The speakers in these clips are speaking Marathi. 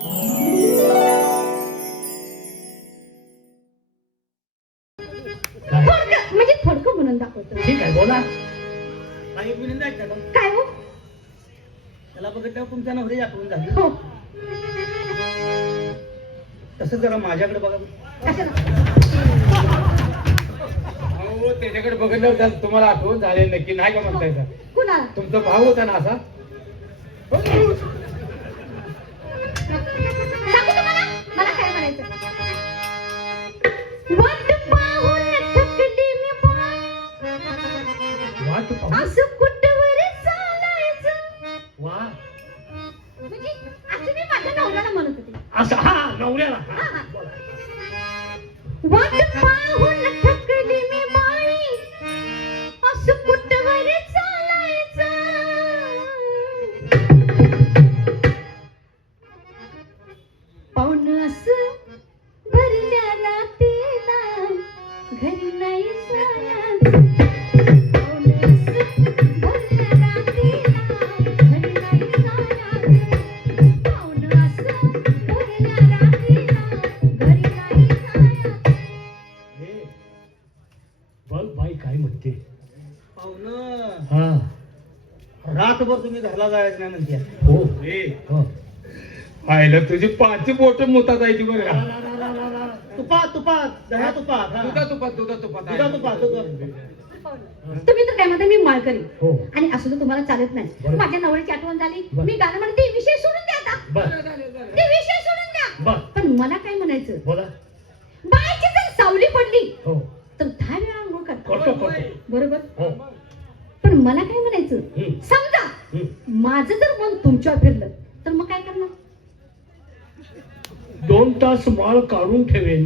म्हणजे थोडकं म्हणून दाखवतो. ठीक आहे बोला. काही विनंती आहे का? काय हो? त्याला बघितल्यावर तुमच्या नवरी आठवण झाली. हो. तसं जरा माझ्याकडे बघा. कशाला? अहो त्याच्याकडे बघितल्यावर तुम्हाला आठवण झाले नक्की नाही का म्हणताय? कुणाला? तुमचा भाऊ होता ना असा. सांगू तुम्हाला? मला काय म्हणायचं? वाट पाहून थकली मी वाट पाहू. असं कुठवर चालायचं. वा. म्हणजे असं मी माझ्या नवऱ्याला म्हणत होते. असं हा नवऱ्याला. हा, हा. वाट पाहून थकली मी बाई, असं कुठवर चालायचं. पाहुण असं भरल्या रात्रीला घरी नाही जायचं. पाहुण असं भरल्या रात्रीला घरी नाही जायचं. पाहुण असं भरल्या रात्रीला घरी नाही जायचं. बघ बाई काय म्हणते. पाहुणं हा. रातभर तुम्ही घरला जायचं नाही म्हणते. हो. आयला तुझी पाच बोट मोतात आहे ती बरं का. तुपात तुपात दह्या तुपात हा. तुझा तुपात तुझा तुपात तुझा तुपात तुझा. तुम्ही तर काय म्हणता मी माळकरी हो. आणि असं तर तुम्हाला चालत नाही. बरोबर. माझ्या नवऱ्याची आठवण झाली. बरं. मी गाणं म्हणते विषय सोडून द्या आता. बर ते विषय सोडून द्या. बर पण मला काय म्हणायचं, बोला. बायची जर सावली पडली हो. तर 10 वेळा आंघोळ करता. करतो करतो. बरोबर. हो. पण मला काय म्हणायचं, समजा माझं जर मन तुमच्यावर फिरलं तर मग काय करणार? 2 तास माळ काढून ठेवेन.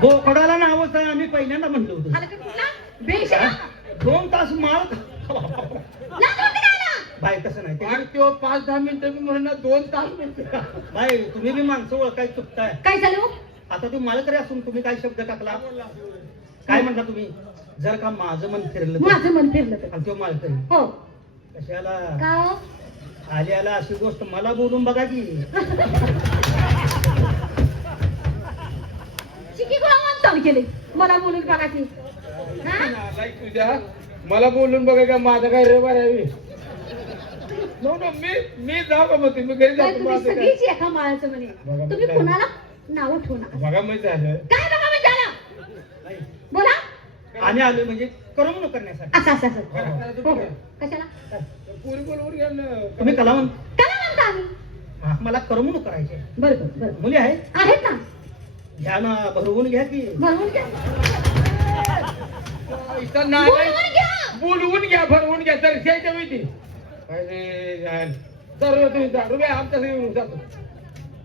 बोकडाला नावच आहे आम्ही पहिल्यांदा म्हणलो होतो. आलं का कुठला? बेशरम. 2 तास माळ. लाज वाटते का आला? बाय तसं नाही. आणि तो 5-10 मिनिटं मी म्हणणार 2 तास म्हणते. बाय तुम्ही बी माणसं ओळखाय चुकताय. काय झालं हो? आता तुम्ही मालकरी असून तुम्ही काय शब्द टाकला? काय म्हणता तुम्ही? जर का माझं मन फिरलं तर? माझं मन फिरलं तर. आणि तो मालकरी हो. कशाला का हो? आली आला अशी गोष्ट मला बोलून बघा की. चिकी गुलाम चालू केले मला बोलून बघा की. हा? नालायक तुझ्या. मला बोलून बघा का माझं काय रविवार आहे. नो नो मी जाऊ का म्हणते मी घरी काय जातो. तुम्ही माझं काय. सगळीच एका माळाचं म्हणे. बघा, तुम्ही बघा. कोणाला नाव ठेवू नका. बघा माहित झालं. काय बघा म्हणजे झालं? बोला. आम्ही आलो म्हणजे करमणूक करण्यासाठी. असं असं असं. हो. कशाला? पुरी बोलवून घ्या ना. तुम्ही कलावंत. काय म्हणता आम्ही? मला करमणूक करायची आहे. बरोबर बरोबर. मुली आहेत आहेत ना. घ्या ना भरवून घ्या की. भरवून घ्या. इथं नालायक. बोलवून घ्या. बोलवून घ्या भरवून घ्या तर शेच्या माहिती काय रे जाल. सर्व तुम्ही जा रुपये आमच्या येऊन जातो.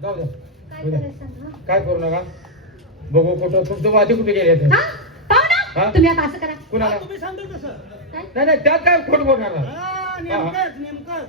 जाऊ द्या. काय करायचं सांगा? काय करू नका. बघू कुठं तुमचं वादी कुठे गेले ते. हा? पाहू ना? हा? तुम्ही आता असं करा. कुणाला? तुम्ही सांगतो तसं. काय? नाही नाही त्यात काय खोट बोलणार. नेमकंच नेमकं